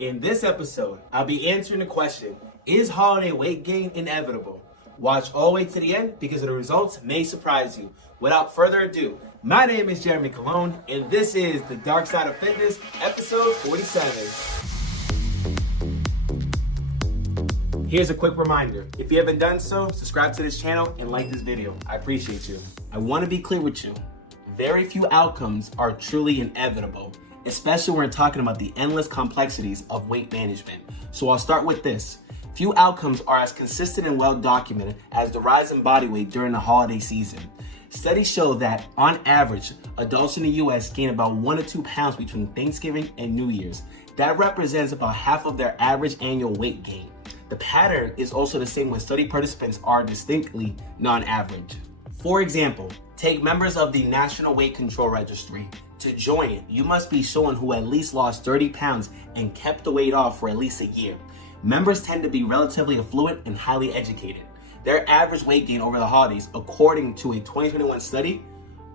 In this episode, I'll be answering the question, is holiday weight gain inevitable? Watch all the way to the end because the results may surprise you. Without further ado, my name is Jeremy Colon, and this is The Dark Side of Fitness, episode 47. Here's a quick reminder. If you haven't done so, subscribe to this channel and like this video. I appreciate you. I want to be clear with you. Very few outcomes are truly inevitable, especially when we're talking about the endless complexities of weight management. So I'll start with this. Few outcomes are as consistent and well documented as the rise in body weight during the holiday season. Studies show that, on average, adults in the US gain about 1 to 2 pounds between Thanksgiving and New Year's. That represents about half of their average annual weight gain. The pattern is also the same when study participants are distinctly non-average. For example, take members of the National Weight Control Registry. To join it, you must be someone who at least lost 30 pounds and kept the weight off for at least a year. Members tend to be relatively affluent and highly educated. Their average weight gain over the holidays, according to a 2021 study,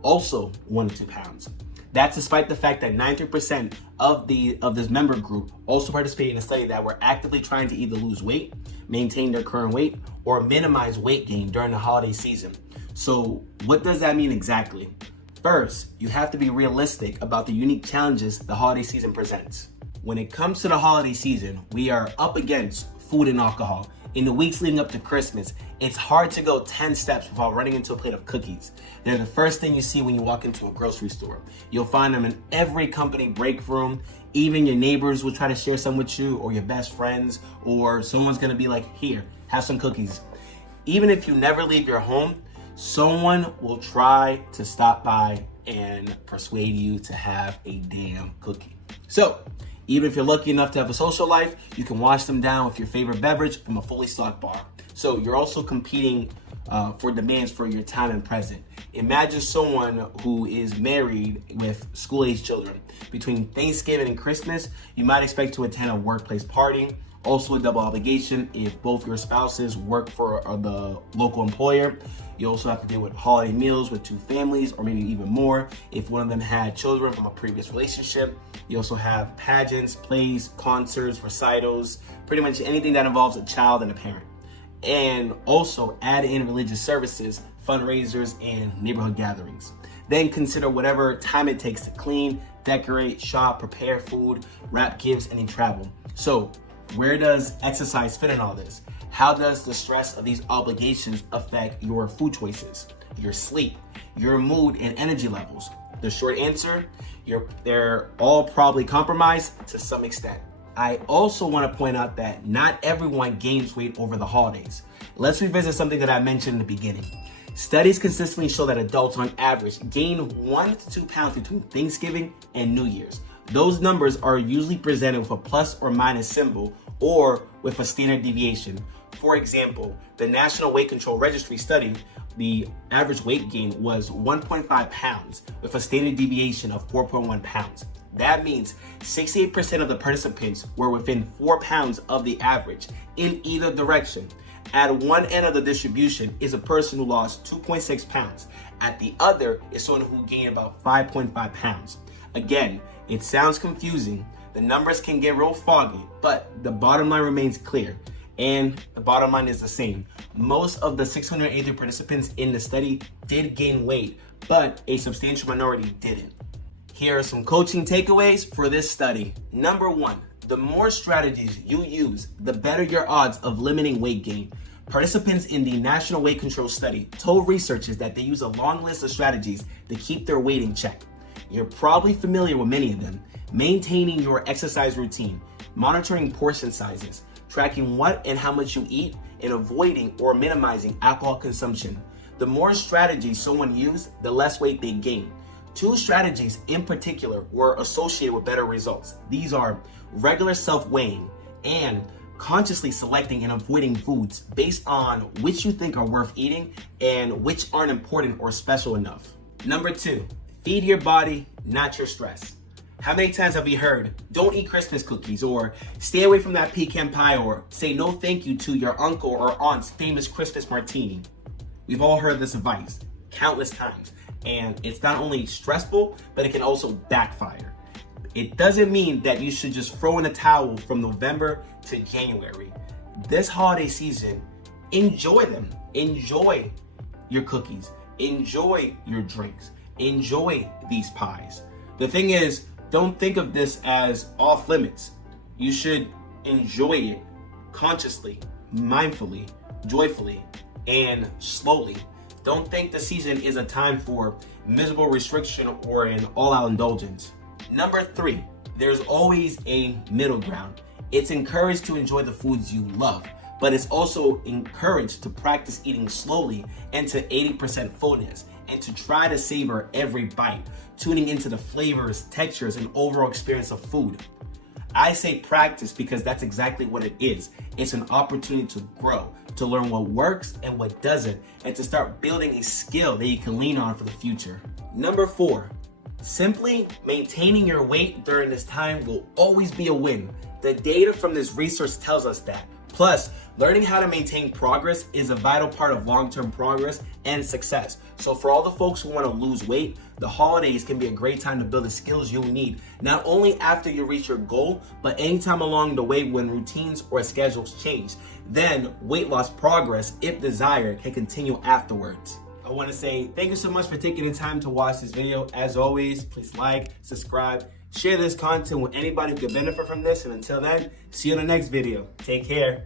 also 1 to 2 pounds. That's despite the fact that 93% of this member group also participated in a study that were actively trying to either lose weight, maintain their current weight, or minimize weight gain during the holiday season. So what does that mean exactly? First, you have to be realistic about the unique challenges the holiday season presents. When it comes to the holiday season, we are up against food and alcohol. In the weeks leading up to Christmas, it's hard to go 10 steps without running into a plate of cookies. They're the first thing you see when you walk into a grocery store. You'll find them in every company break room. Even your neighbors will try to share some with you, or your best friends, or someone's gonna be like, here, have some cookies. Even if you never leave your home, someone will try to stop by and persuade you to have a damn cookie. So, even if you're lucky enough to have a social life, you can wash them down with your favorite beverage from a fully stocked bar. So you're also competing for demands for your time and present. Imagine someone who is married with school-age children. Between Thanksgiving and Christmas, you might expect to attend a workplace party. Also a double obligation if both your spouses work for the local employer. You also have to deal with holiday meals with 2 families, or maybe even more if one of them had children from a previous relationship. You also have pageants, plays, concerts, recitals, pretty much anything that involves a child and a parent. And also add in religious services, fundraisers, and neighborhood gatherings. Then consider whatever time it takes to clean, decorate, shop, prepare food, wrap gifts, and then travel. So where does exercise fit in all this? How does the stress of these obligations affect your food choices, your sleep, your mood, and energy levels? The short answer, they're all probably compromised to some extent. I also want to point out that not everyone gains weight over the holidays. Let's revisit something that I mentioned in the beginning. Studies consistently show that adults on average gain 1 to 2 pounds between Thanksgiving and New Year's. Those numbers are usually presented with a plus or minus symbol or with a standard deviation. For example, the National Weight Control Registry study, the average weight gain was 1.5 pounds with a standard deviation of 4.1 pounds. That means 68% of the participants were within 4 pounds of the average in either direction. At one end of the distribution is a person who lost 2.6 pounds. At the other is someone who gained about 5.5 pounds. Again, it sounds confusing. The numbers can get real foggy, but the bottom line remains clear. And the bottom line is the same. Most of the 683 participants in the study did gain weight, but a substantial minority didn't. Here are some coaching takeaways for this study. Number 1, the more strategies you use, the better your odds of limiting weight gain. Participants in the National Weight Control Study told researchers that they use a long list of strategies to keep their weight in check. You're probably familiar with many of them. Maintaining your exercise routine, monitoring portion sizes, tracking what and how much you eat, and avoiding or minimizing alcohol consumption. The more strategies someone used, the less weight they gain. 2 strategies in particular were associated with better results. These are regular self-weighing and consciously selecting and avoiding foods based on which you think are worth eating and which aren't important or special enough. Number 2, feed your body, not your stress. How many times have we heard, don't eat Christmas cookies, or stay away from that pecan pie, or say no thank you to your uncle or aunt's famous Christmas martini? We've all heard this advice countless times, and it's not only stressful, but it can also backfire. It doesn't mean that you should just throw in a towel from November to January. This holiday season, enjoy them. Enjoy your cookies. Enjoy your drinks. Enjoy these pies. The thing is, don't think of this as off limits. You should enjoy it consciously, mindfully, joyfully, and slowly. Don't think the season is a time for miserable restriction or an all-out indulgence. Number 3, there's always a middle ground. It's encouraged to enjoy the foods you love, but it's also encouraged to practice eating slowly and to 80% fullness, and to try to savor every bite, tuning into the flavors, textures, and overall experience of food. I say practice because that's exactly what it is. It's an opportunity to grow, to learn what works and what doesn't, and to start building a skill that you can lean on for the future. Number 4, simply maintaining your weight during this time will always be a win. The data from this research tells us that. Plus, learning how to maintain progress is a vital part of long-term progress and success. So for all the folks who want to lose weight, the holidays can be a great time to build the skills you'll need, not only after you reach your goal, but anytime along the way when routines or schedules change. Then weight loss progress, if desired, can continue afterwards. I want to say thank you so much for taking the time to watch this video. As always, please like, subscribe, share this content with anybody who could benefit from this. And until then, see you in the next video. Take care.